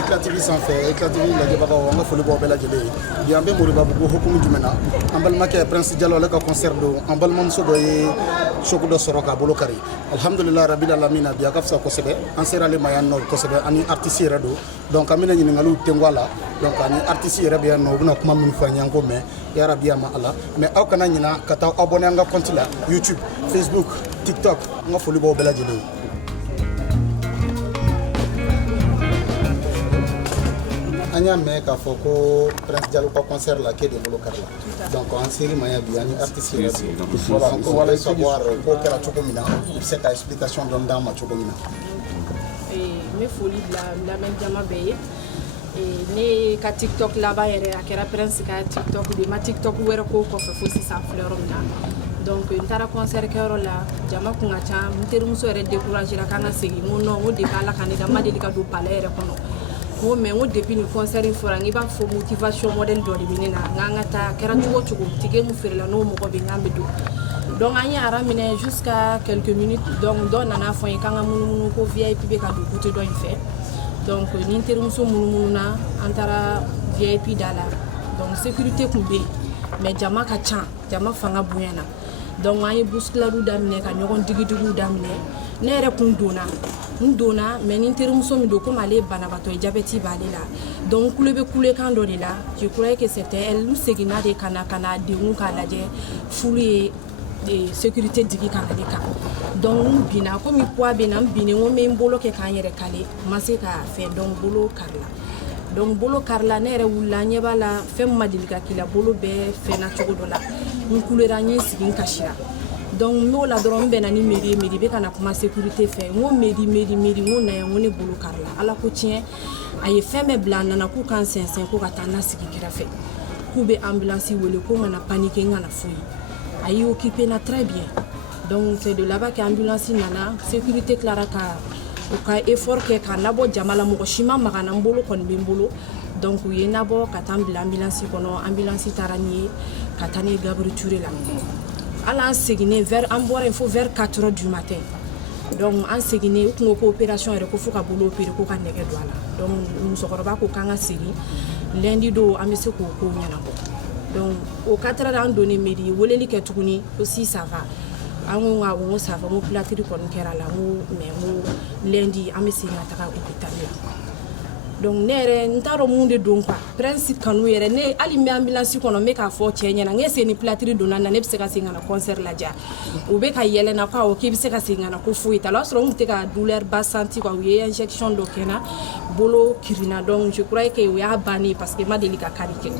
Éclat TV sanfɛ Éclat TV lajɛbagaw an ka foli b'aw bɛɛ lajɛlen ye bi an bɛ Moribabugu hukumu jumɛn na an balimakɛ Prince Diallo ale ka concert don an balimamuso dɔ ye choc dɔ sɔrɔ k'a bolo kari alhamdulilahi rabil alamin bi a ka fisa kosɛbɛ an sera ale ma yan nɔ kosɛbɛ ani artiste yɛrɛ don donc an bɛna ɲininkaliw tɛngu a la donc ani artiste yɛrɛ bɛ yan nɔ u bɛna kuma min fɔ an ye an ko mɛn yarabi a ma ala mais aw kana ɲina ka taa abonné an ka compte la YouTube Facebook TikTok an ka foli b'aw bɛɛ lajɛlen ye. An y'a mɛn k'a fɔ ko Prince Diallo ka concert la k'e de bolo kari la donc an seri ma yan bi ani artiste yɛrɛ voilà ko wala savoir ko kɛra cogo min na i bɛ se ka explication dɔn d'an ma cogo min na. N bɛ foli bila lamɛn jama bɛɛ ye ne ka TikTok laban yɛrɛ a kɛra Prince ka TikTok de ma TikTok wɛrɛ ko kɔfɛ fo sisan filɛ yɔrɔ min na donc n taara concert kɛyɔrɔ la jama kun ka ca n terimuso yɛrɛ découragé ra k'an ka segin n ko non n ko depuis Ala ka ne da n ma deli ka don palais yɛrɛ kɔnɔ. Ko mais ngo depuis ni concert in fɔra ngi b'a fɔ motivation modèle dɔ de bɛ ne na n ka taa kɛra cogo cogo tige mun feerela n'o mɔgɔ bɛ n k'an bɛ don donc an ye ara minɛ jusqu'à quelques minutes donc dɔ nana fɔ n ye k'an ka munumunu ko VIP bɛ ka don côté dɔ in fɛ donc ni n terimuso munumunu na an taara VIP da la donc sécurité kun bɛ yen mais jama ka ca jama fanga bonyana donc an ye bousculade daminɛ ka ɲɔgɔn digidigiw daminɛ ne yɛrɛ kun donna mais ni terimuso min don comme ale ye banabatɔ ye diabète b'ale la donc kule bɛ kulekan dɔ de la je croyais que c'était elle n seginna de ka na dengun k'a lajɛ furu ye sécurité digi ka na ne kan donc n binna komi poids bɛ na n binnen n ko n bɛ n bolo kɛ k'an yɛrɛ kale n ma se ka fɛn donc bolo karila donc bolo karila ne yɛrɛ wulila n ɲɛ b'a la fɛn min ma deli ka k'i la bolo bɛɛ fɛnna cogo dɔ la n kulera n ye sigi n kasira donc n'o la dɔrɔn n bɛnna ni mairie bɛ ka na kuma sécurité fɛ n ko mairie n ko na yan n ko ne bolo karila ala ko tiɲɛ a ye fɛn bɛɛ bila a nana k'u k'an sɛnsɛn ko ka taa n lasigi kɛrɛfɛ k'u bɛ ambulance wele ko n kana paniquer n kana foyi a y'i occupé na très bien donc c'est de là-bas que ambulance nana sécurité tilara ka u ka effort kɛ ka labɔ jama la mɔgɔ si ma maga n bolo kɔni bɛ n bolo donc u ye n labɔ ka taa n bila ambulance kɔnɔ ambulance taara n ye ka taa ne ye Gabriel Touré la ala an seginnen an bɔra yen fo vers 4 heures du matin donc an seginnen u tun ko opération yɛrɛ ko fo ka bolo opéré ko ka nɛgɛ don a la donc musokɔrɔba ko k'an ka segin lundi don an bɛ se k'o ko ɲɛnabɔ donc o 4 heures an donnen mairie weleli kɛ tuguni ko si ça va an ko awɔ n ko ça va n ko plâtre kɔni kɛra la n ko mais n ko lundi an bɛ segin ka taga hôpital la donc ne yɛrɛ n t'a dɔn mun de don quoi Prince kanu yɛrɛ ne hali n bɛ ambulance kɔnɔ n bɛ k'a fɔ cɛ ɲɛna n ko est-ce que ni plâtre donna n na ne bɛ se ka segin ka na concert lajɛ u bɛ ka yɛlɛ n na ko awɔ k'i bɛ se ka segin ka na ko foyi t'a la o y'a sɔrɔ n tun tɛ ka douleur ba senti quoi u ye injection dɔ kɛ n na bolo kirinna donc je croyais que o y'a bannen parce que n ma deli ka kari kɛ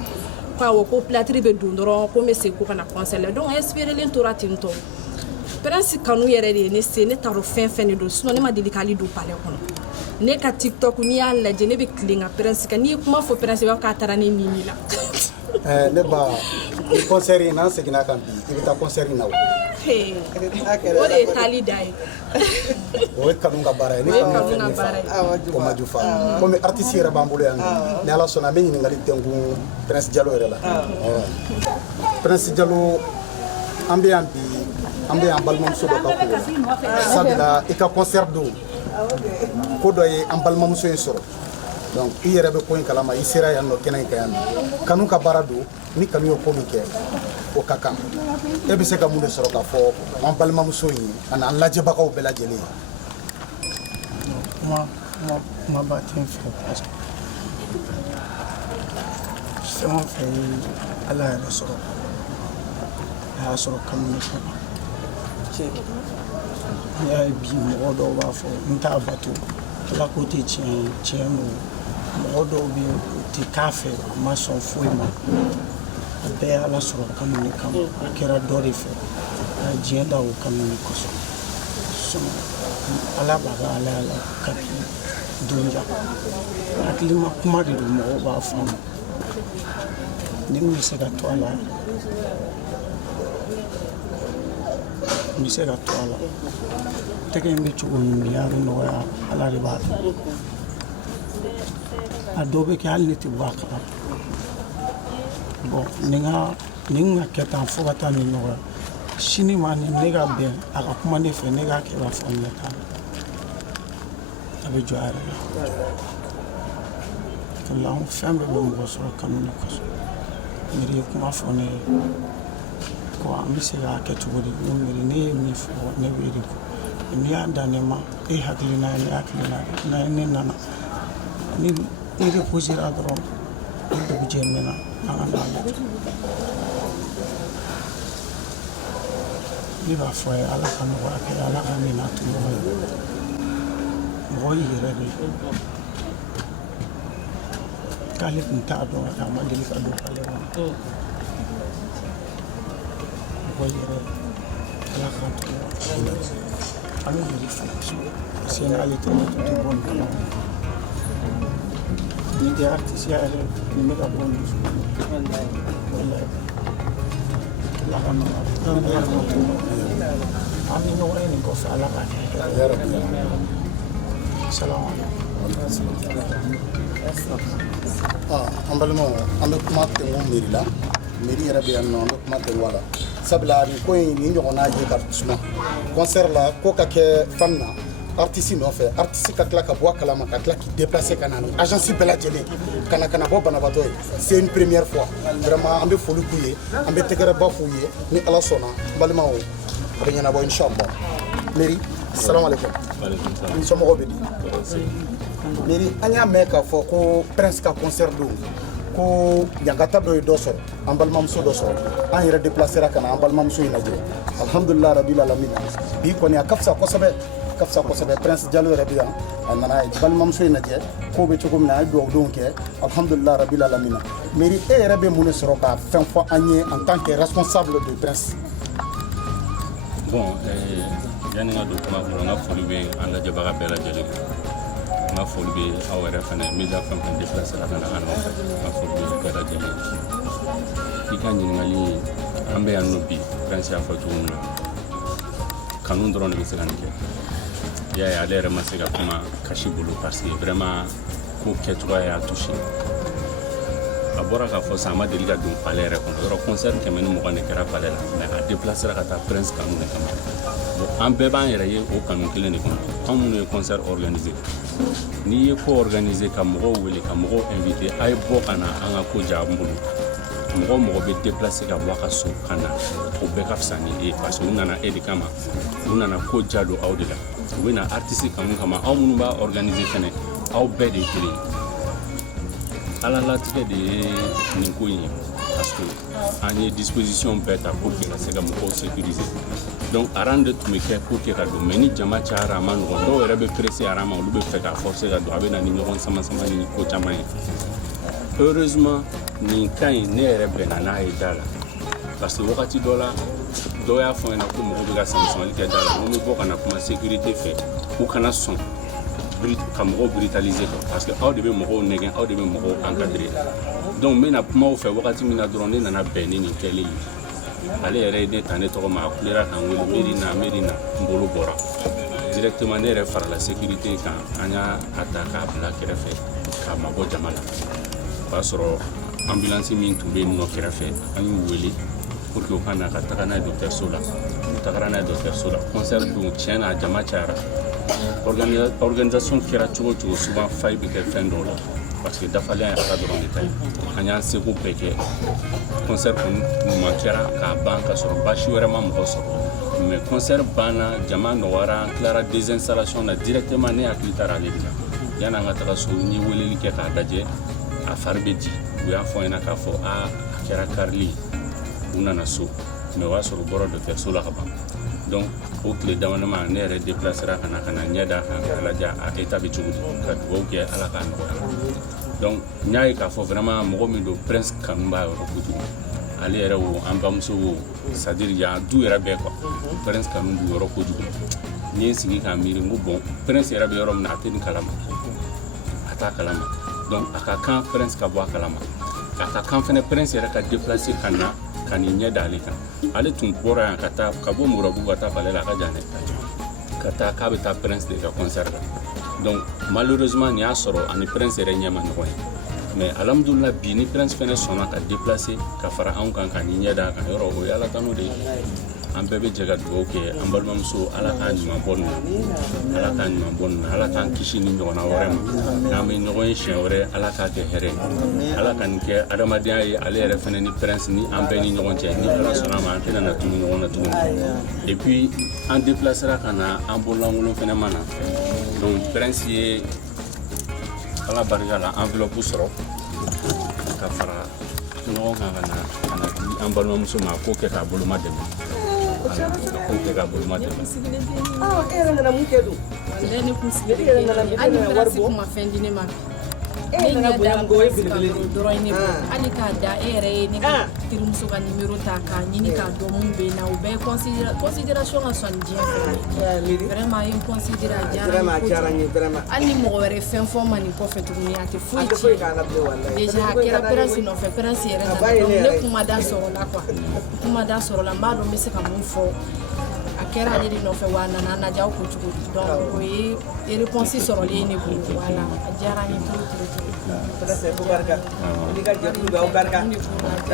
ko awɔ ko plâtre bɛ don dɔrɔn ko n bɛ segin ko ka na concert la donc espéré tora ten tɔ Prince kanu yɛrɛ de ye ne se ne t'a dɔn fɛn de don sinon ne ma deli k'ale don palais kɔnɔ ne ka TikTok n'i y'a lajɛ ne bɛ tilen ka Prince kan n'i ye kuma fɔ Prince b'a fɔ k'a taara ne mimi la. Ne ba ni concert in n'an seginna kan bi i bɛ taa concert in na o. O de ye taali da ye. O ye kanu ka baara ye ne kanu ka baara ye o ma jufa komi artiste yɛrɛ b'an bolo yan nɔ ni Ala sɔnna an bɛ ɲininkali tɛnku Prince Diallo yɛrɛ la. Prince Diallo an bɛ yan bi an bɛ yan balimamuso dɔ ka ko la sabula i ka concert don ko dɔ ye an balimamuso in sɔrɔ donc i yɛrɛ bɛ ko in kalama i sera yan nɔ kɛnɛ in kan yan nɔ kanu ka baara don ni kanu ye ko min kɛ o ka kan e bɛ se ka mun de sɔrɔ k'a fɔ an balimamuso in ani an lajɛbagaw bɛɛ lajɛlen kuma ba tɛ n fɛ parce que fɛn o fɛn ye Ala yɛrɛ sɔrɔ a y'a sɔrɔ kanu de kama n'i y'a ye bi mɔgɔ dɔw b'a fɔ n t'a bato Ala ko tɛ tiɲɛ ye tiɲɛ don mɔgɔ dɔw bɛ yen u tɛ k'a fɛ u ma sɔn foyi ma a bɛɛ ye Ala sɔrɔ kanu de kama a kɛra dɔ de fɛ a ye diɲɛ da o kanu de kosɔn Ala b'a ka Ala y'a la kapi don ja hakilima kuma de don mɔgɔw b'a faamu ni min bɛ se ka to a la n bɛ se ka to a la tɛgɛ in bɛ cogo min bi a bɛ nɔgɔya Ala de b'a dɔn a dɔw bɛ kɛ hali ne tɛ bɔ a kalama bon nin ka kɛ tan fo ka taa nin nɔgɔya sini ma ni ne ka bɛn a ka kuma ne fɛ ne k'a kɛ i b'a fɔ n ɲɛ t'a la a bɛ jɔ a yɛrɛ la hakili la fɛn bɛɛ bɛ mɔgɔ sɔrɔ kanu de kosɔn Meri ye kuma fɔ ne ye ko an bɛ se k'a kɛ cogo di ko Meri ne ye min fɔ ne bɛ de ko n'i y'a dan ne ma e hakilina ye ne hakilina ye ne nana ni e reposera dɔrɔn ni dugujɛ mɛna an ka n'a lajɛ ne b'a fɔ a ye Ala ka nɔgɔya kɛ Ala ka nin to ɲɔgɔn ye mɔgɔ yɛrɛ de k'ale tun t'a dɔn a ma deli ka don k'ale kɔnɔ mɔgɔ yɛrɛ Ala k'an to ɲɔgɔn ye an bɛ Meri fo parce que n'ale tɛ ne tun tɛ bɔ nin kɔnɔ ni tɛ artisiya yɛrɛ nin bɛ ka bɔ nin fo walayi Ala ka nɔgɔya an bɛ ɲɔgɔn ye nin kɔfɛ Ala k'a kɛ salamu an balimaw an bɛ kuma tɛnku Meri la Meri yɛrɛ bɛ yan nɔ an bɛ kuma tɛnku a la sabula nin ko in nin ɲɔgɔnna ye ka suma concert la ko ka kɛ fan na artiste nɔfɛ artiste ka tila ka bɔ a kalama ka tila k'i déplacer ka na ni agence bɛɛ lajɛlen ka na bɔ banabaatɔ ye c'est une première fois vraiment an bɛ foli k'u ye an bɛ tɛgɛrɛba f'u ye ni Ala sɔnna balimaw a bɛ ɲɛnabɔ inchallah Meri salamu alaikum n somɔgɔw bɛ di Meri an y'a mɛn k'a fɔ ko Prince ka concert don ko yankata dɔ ye dɔ sɔrɔ an balimamuso dɔ sɔrɔ an yɛrɛ déplacera ka na an balimamuso in lajɛ alhamdulillah rabbil alamin bi kɔni a ka fisa kosɛbɛ Prince Diallo yɛrɛ bɛ yan a nana balimamuso in lajɛ ko bɛ cogo min na a ye duwawudenw kɛ alhamdulillah rabbil alamin Meri e yɛrɛ bɛ mun de sɔrɔ ka fɛn fɔ an ye en tant que responsable de Prince bon yani ka don kuma kɔnɔ n ka foli bɛ an lajɛbaga bɛɛ lajɛlen n ka foli bɛ aw yɛrɛ fana média fɛn fɛn déplacera ka na an nɔfɛ n ka foli bɛ bɛɛ lajɛlen i ka ɲininkali an bɛ yan nɔ bi Prince y'a fɔ cogo min na kanu dɔrɔn de bɛ se ka nin kɛ i y'a ye ale yɛrɛ ma se ka kuma kasi bolo parce que vraiment ko kɛcogoya y'a touché a bɔra k'a fɔ sisan a ma deli ka don palais yɛrɛ kɔnɔ yɔrɔ concert 120 de kɛra palais la mais a déplacera ka taa Prince kanu de kama bon an bɛɛ b'an yɛrɛ ye o kanu kelen de kɔnɔ anw minnu ye concert organisé n'i ye ko organisé ka mɔgɔw wele ka mɔgɔw invité a ye bɔ ka na an ka ko diya an bolo mɔgɔ bɛ déplacer ka bɔ a ka so ka na o bɛɛ ka fisa ni e parce que u nana e de kama u nana ko diya don aw de la u bɛ na artiste kanu kama aw minnu b'a organisé fɛnɛ aw bɛɛ de ye kelen ye Ala latigɛ de ye nin ko in ye parce que an ye disposition bɛɛ ta pour que ka se ka mɔgɔw sécuriser donc aran de tun bɛ kɛ pour que ka don mais ni jama cayara a ma nɔgɔn dɔw yɛrɛ bɛ presser aran ma olu bɛ fɛ ka forcer ka don a bɛ na ni ɲɔgɔn sama ni ko caman ye heureusement nin ka ɲi ne yɛrɛ bɛnna n'a ye da la parce que wagati dɔ la dɔw y'a fɔ n ɲɛna ko mɔgɔw bɛ ka samisɛnli kɛ da la n bɛ bɔ ka na kuma sécurité fɛ u kana sɔn ka mɔgɔw brutaliser parce que aw de bɛ mɔgɔw nɛgɛn aw de bɛ mɔgɔw encadrer donc n bɛna kuma u fɛ wagati min na dɔrɔn ne nana bɛn ni nin kɛlen ye ale yɛrɛ ye ne ta ne tɔgɔ ma a kulera ka n wele Meri na n bolo bɔra directement ne yɛrɛ farala sécurité kan an y'a ta k'a bila kɛrɛfɛ k'a mabɔ jama la o b'a sɔrɔ ambulance min tun bɛ yen nɔ kɛrɛfɛ an y'u wele pour que u ka na ka taga n'a ye dɔgɔtɔrɔso la u tagara n'a ye dɔgɔtɔrɔso la concert don tiɲɛ na jama cayara organisation kɛra cogo cogo souvent faille bɛ kɛ fɛn dɔw la parce que dafalen yɛrɛ ka dɔrɔn de ta ye an y'an seko bɛɛ kɛ concert kɔni ɲuman kɛra k'a ban ka sɔrɔ basi wɛrɛ ma mɔgɔ sɔrɔ mais concert banna jama nɔgɔyara an tilara désinstallation na directement ne hakili taara ale de la yanni an ka taga so n ye weleli kɛ k'a lajɛ a fari bɛ di u y'a fɔ n ɲɛna k'a fɔ a kɛra karili u nana so mais o y'a sɔrɔ u bɔra dɔgɔtɔrɔso la ka ban donc o tile damadama ne yɛrɛ déplacera ka na ɲɛ d'a kan k'a lajɛ a état bɛ cogo di ka dugawu kɛ Ala k'a nɔgɔya donc n y'a ye k'a fɔ vraiment mɔgɔ min don Prince kanu b'a yɔrɔ kojugu ale yɛrɛ wo an bamuso wo c'est à dire yan du yɛrɛ bɛɛ quoi Prince kanu b'u yɔrɔ kojugu n ye n sigi k'a miiri n ko bon Prince yɛrɛ bɛ yɔrɔ min na a tɛ nin kalama a t'a kalama donc a ka kan Prince ka bɔ a kalama a ka kan fɛnɛ Prince yɛrɛ ka déplacer ka na ka nin ɲɛ da ale kan ale tun bɔra yan ka bɔ Murabu ka taa palais la a ka jan dɛ ka taa k'a bɛ taa Prince de ka concert la donc malheureusement nin y'a sɔrɔ ani Prince yɛrɛ ɲɛ ma ɲɔgɔn ye mais alhamdulillah bi ni Prince fɛnɛ sɔnna ka déplacer ka fara anw kan ka nin ɲɛ da kan yɔrɔ o ye Ala tanu de ye an bɛɛ bɛ jɛ ka dugawu kɛ an balimamuso ala k'an ɲuman bɔ nin na ala k'an ɲuman bɔ nin na ala k'an kisi ni ɲɔgɔnna wɛrɛ ma n'an bɛ ɲɔgɔn ye siɲɛ wɛrɛ ala k'a kɛ hɛrɛ ala ka nin kɛ adamadenya ye ale yɛrɛ fɛnɛ ni prince ni an bɛɛ ni ɲɔgɔn cɛ ni ala sɔnna ma an tɛna na tugu ɲɔgɔn na tuguni et puis an déplacera ka na an bololankolon fɛnɛ ma na donc prince ye ala barika la enveloppe sɔrɔ ka fara ɲɔgɔn kan ka na di an balimamuso ma ko kɛ k'a boloma dɛmɛ ko kɛ k'a boloma dɛmɛ ne kun sigilen hali prince kun ma fɛn di ne ma ne ɲɛ da dɔrɔn ne bolo hali k'a da e yɛrɛ ye ne ka terimuso ka nimero ta k'a ɲini k'a dɔn mun bɛ na o bɛɛ ye considération ka sɔn diɲɛ fɛ vraiment ye considéré a diyara n ye hali ni mɔgɔ wɛrɛ fɛn fɔ ma nin kɔfɛ tuguni a tɛ foyi tiɲɛ déjà a kɛra prince nɔfɛ prince yɛrɛ nana donc ne kun ma da sɔrɔ la quoi kun ma da sɔrɔ la n b'a dɔn n bɛ se ka mun fɔ a kɛra ale de nɔfɛ wa a nana a naja ko cogo donc o ye réponse sɔrɔlen ye ne bolo voilà a diyara n ye trop trop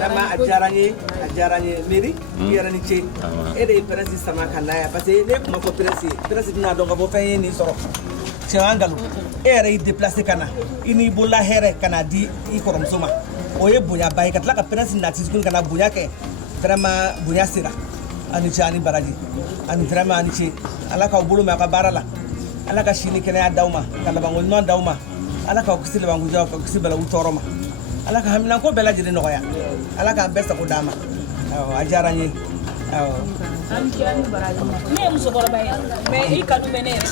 a diyara n ye Mary i yɛrɛ ni ce e de ye prince sama ka na yan parce que ne kuma fɔ prince tɛna dɔn ka bɔ fɛn ye nin sɔrɔ tiɲɛ an nkalon e yɛrɛ y'i déplacé ka na i n'i bolola hɛrɛ ka na di i kɔrɔmuso ma o ye bonyaba ye ka tila ka prince nati tuguni ka na bonya kɛ vraiment bonya sera ani ce ani baraji ani vraiment ani ce ala k'aw bolo mɛn aw ka baara la ala ka si ni kɛnɛya d'aw ma ka labanko ɲuman d'aw ma ala k'aw kisi labankojaw ka kisi balawu tɔɔrɔ ma ala ka haminanko bɛɛ lajɛlen nɔgɔya ala k'a bɛɛ sago d'a ma a diyara n ye ne ye musokɔrɔba ye mais i kanu bɛ ne yɛrɛ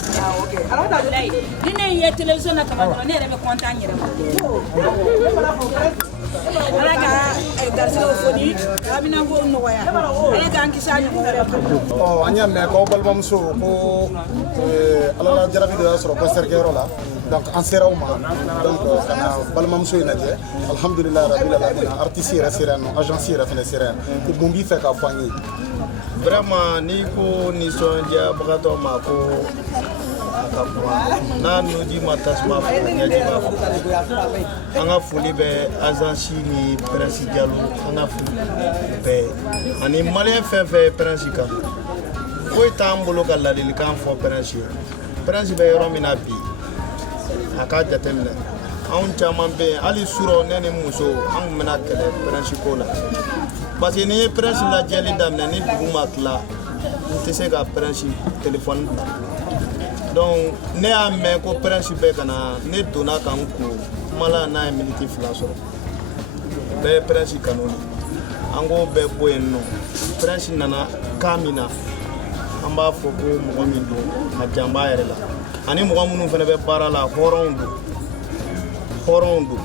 ni ne ye télévision na kaba dɔrɔn ne yɛrɛ bɛ content n yɛrɛ ma ala ka garisɛgɛw foni haminanko nɔgɔya ala k'an kisi a ɲɔgɔn wɛrɛ ma an y'a mɛn k'aw balimamuso ko ala la jarabi dɔ y'a sɔrɔ concert kɛyɔrɔ la donc an sera o ma donc ka na balimamuso in lajɛ alhamdulilayi rabbil alamin artiste yɛrɛ sera yan nɔ agence yɛrɛ fɛnɛ sera yan mun b'i fɛ k'a fɔ an ye vraiment n'i ko nisɔndiyabagatɔ ma ko a ka kuma n'a nuji ma tasuma fɔ ɲɛji b'a fɔ an ka foli bɛ agence ni prince Diallo an ka foli bɛɛ ani maliyɛn fɛn fɛn ye prince kan foyi t'an bolo ka ladilikan fɔ prince ye prince bɛ yɔrɔ min na bi a k'a jateminɛ anw caman bɛ yen hali surɔ ne ni muso an tun bɛna kɛlɛ prince ko la parce que n'i ye prince lajɛli daminɛ ni dugu ma tila n tɛ se ka prince téléphone ta donc ne y'a mɛn ko prince bɛ ka na ne donna ka n ko kuma la n'a ye miniti 2 sɔrɔ bɛɛ ye prince kanu an k'o bɛɛ bɔ yen nɔ prince nana kan min na an b'a fɔ ko mɔgɔ min don a jan b'a yɛrɛ la ani mɔgɔ minnu fana bɛ baara la hɔrɔnw don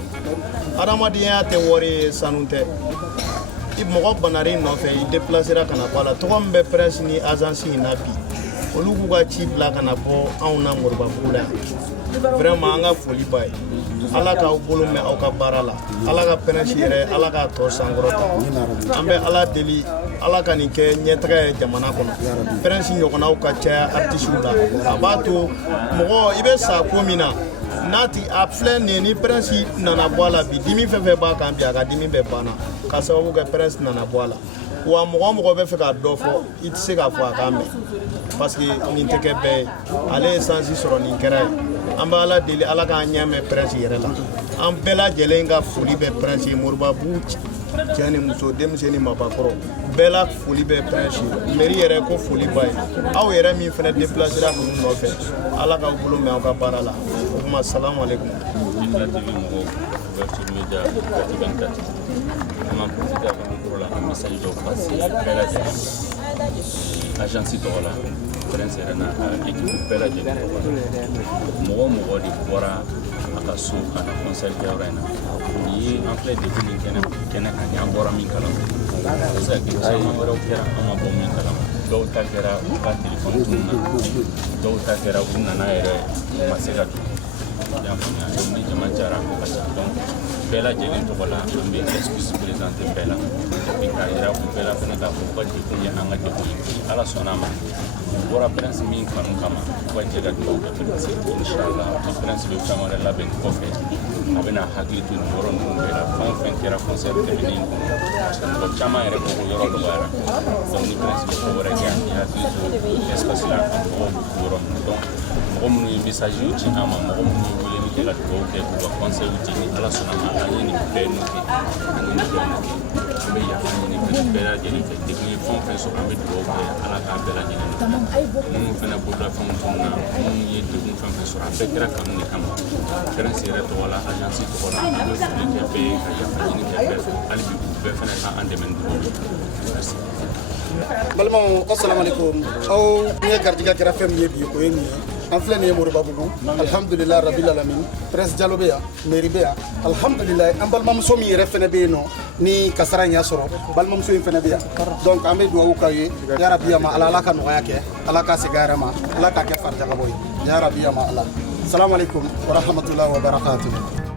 adamadenya tɛ wari ye sanu tɛ i mɔgɔ banari nɔfɛ i déplacera ka na bɔ a la tɔgɔ min bɛ prince ni agence in na bi olu k'u ka ci bila ka na bɔ anw na Moribabugu la yan vraiment an ka foli b'a ye ala k'aw bolo mɛn aw ka baara la ala ka prince yɛrɛ ala k'a tɔ sankɔrɔta an bɛ ala deli ala ka nin kɛ ɲɛtaga ye jamana kɔnɔ prince ɲɔgɔnnaw ka caya artisiw la a b'a to mɔgɔ i bɛ sa ko min na n'a ti a filɛ nin ye ni prince nana bɔ a la bi dimi fɛn fɛn b'a kan bi a ka dimi bɛɛ banna ka sababu kɛ prince nana bɔ a la wa mɔgɔ mɔgɔ bɛ fɛ ka dɔ fɔ i tɛ se k'a fɔ a k'a mɛn parce que nin tɛ kɛ bɛɛ ye ale ye sansi sɔrɔ nin kɛra ye an bɛ ala deli ala k'an ɲɛ mɛn prince yɛrɛ la an bɛɛ lajɛlen ka foli bɛ prince ye Moribabugu cɛ ni muso denmisɛn ni mabakɔrɔ bɛɛ la foli bɛ prince ye mairie yɛrɛ ko foli ba ye aw yɛrɛ min fana déplacera ninnu nɔfɛ ala k'aw bolo mɛn aw ka baara la o kuma salamu aleykum TV mɔgɔw Ouverture Média 24 an m'an profiter a ka micro la ka message dɔw passer bɛɛ lajɛlen agence tɔgɔ la prince yɛrɛ n'a ka équipe bɛɛ lajɛlen tɔgɔ la mɔgɔ o mɔgɔ de bɔra a ka so ka na concert kɛyɔrɔ in na nin ye an filɛ depuis nin kɛnɛ kan an bɔra min kalama c'est ça que caman wɛrɛw kɛra an ma bɔ min kalama dɔw ta kɛra u ka téléphone tununna dɔw ta kɛra u nana yɛrɛ u ma se ka don i y'a faamuya donc ni jama cayara ko ka ca donc bɛɛ lajɛlen tɔgɔ la an bɛ excuse présenter bɛɛ la bi ka yira ko bɛɛ la fɛnɛ k'a fɔ ko dekun ye an ka dekun ye ala sɔnna ma u bɔra prince min kanu kama u ka jɛ ka dugawu kɛ prince inshallah ni prince bɛ fɛn wɛrɛ labɛn kɔfɛ a bɛna hakili to nin yɔrɔ ninnu bɛɛ la fɛn o fɛn kɛra concert tɛmɛnen kɔnɔ parce que mɔgɔ caman yɛrɛ ko ko yɔrɔ dɔgɔyara donc ni prince bɛ ko wɛrɛ kɛ a k'i hakili to espace la ka mɔgɔw bɛ k'u yɔrɔ min donc mɔgɔ minnu ye message ci an ma mɔgɔ minnu ye weleli kɛ ka dugawu kɛ k'u ka concert di ni ala sɔnna ma an ye nin bɛɛ noté an ye nin bɛɛ noté an bɛ yafa ɲini ka nin bɛɛ lajɛlen fɛ degun ye fɛn o fɛn sɔrɔ an bɛ dugawu kɛ ala k'a bɛɛ lajɛlen minnu fɛnɛ bolola fɛnw tunun na minnu ye degun fɛn fɛn sɔrɔ a bɛɛ kɛra kanu de kama prince yɛrɛ tɔgɔ la agence tɔgɔ la an bɛ foli kɛ bɛɛ ye ka yafa ɲini kɛ bɛɛ fɛ hali bi k'u bɛɛ fɛnɛ ka an dɛmɛ ni dugawu ye merci. balimaw assalamu alaikum aw ni ye garijɛgɛ kɛra fɛn min ye bi o ye nin ye an filɛ nin ye moribabugu alhamdulilahi rabil alamin prince jalo bɛ yan mairie bɛ yan alhamdulilahi an balimamuso min yɛrɛ fɛnɛ bɛ yen nɔ ni kasara in y'a sɔrɔ balimamuso in fɛnɛ bɛ yan donc an bɛ dugawu k'aw ye yarabi yama ala ka nɔgɔya kɛ ala ka segin a yɛrɛ ma ala k'a kɛ farijagabɔ ye yarabi yama ala salamu alaikum wa rahmatullahi wa barakatuh